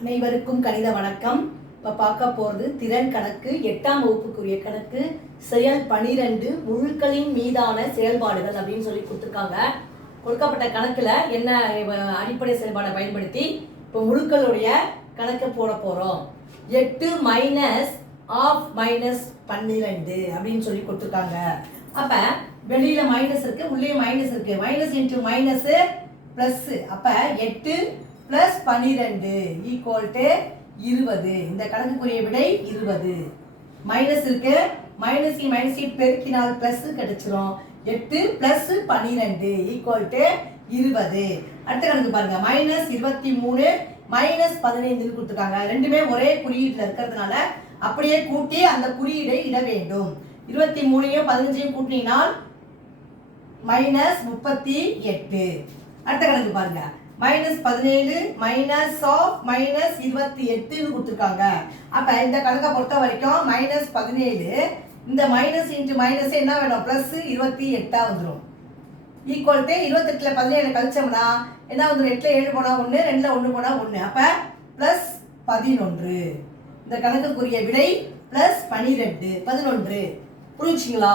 அனைவருக்கும் கணித வணக்கம். இப்போ பார்க்க போகிறது திறன் கணக்கு 8ஆம் வகுப்புக்குரிய கணக்கு செயல் 12 முழுக்களின் மீதான செயல்பாடுகள் அப்படின்னு சொல்லி கொடுத்துருக்காங்க. கொடுக்கப்பட்ட கணக்கில் என்ன அடிப்படை செயல்பாடை பயன்படுத்தி இப்போ முழுக்களுடைய கணக்கை போட போகிறோம். 8 மைனஸ் ஆஃப் மைனஸ் 12 அப்படின்னு சொல்லி கொடுத்துருக்காங்க. அப்போ வெளியில் மைனஸ் இருக்குது, உள்ளே மைனஸ் இருக்குது. Minus into minus plus. அப்போ 8 + 12 = 20. இந்த கணக்குக்குரிய விடை 20. மைனஸ் இருக்கு, மைனஸ் பெருக்கினால் பிளஸ் கிடைச்சிரும். 8 + 12 = 20. அடுத்த கணக்கு பாருங்க. -23 -15 கொடுத்துருக்காங்க. ரெண்டுமே ஒரே குறியீட்டில் இருக்கிறதுனால அப்படியே கூட்டி அந்த குறியீடை இட வேண்டும். 23ஐயும் 15ஐயும் கூட்டினால் -38. அடுத்த கணக்கு பாருங்க. -17 -28 கொடுத்துருக்காங்க. அப்ப இந்த கணக்கை பொறுத்த வரைக்கும் -17 இந்த மைனஸ் இன்ட்டு மைனஸ் என்ன வேணும், +28 வந்துடும். ஈக்குவல் 28ல 17 கழிச்சோம்னா என்ன வந்துடும், 8ல 7 போனா 1, 2ல 1 போனா 1. அப்ப +11. இந்த கணக்குக்குரிய விடை +12 11. புரிஞ்சுங்களா?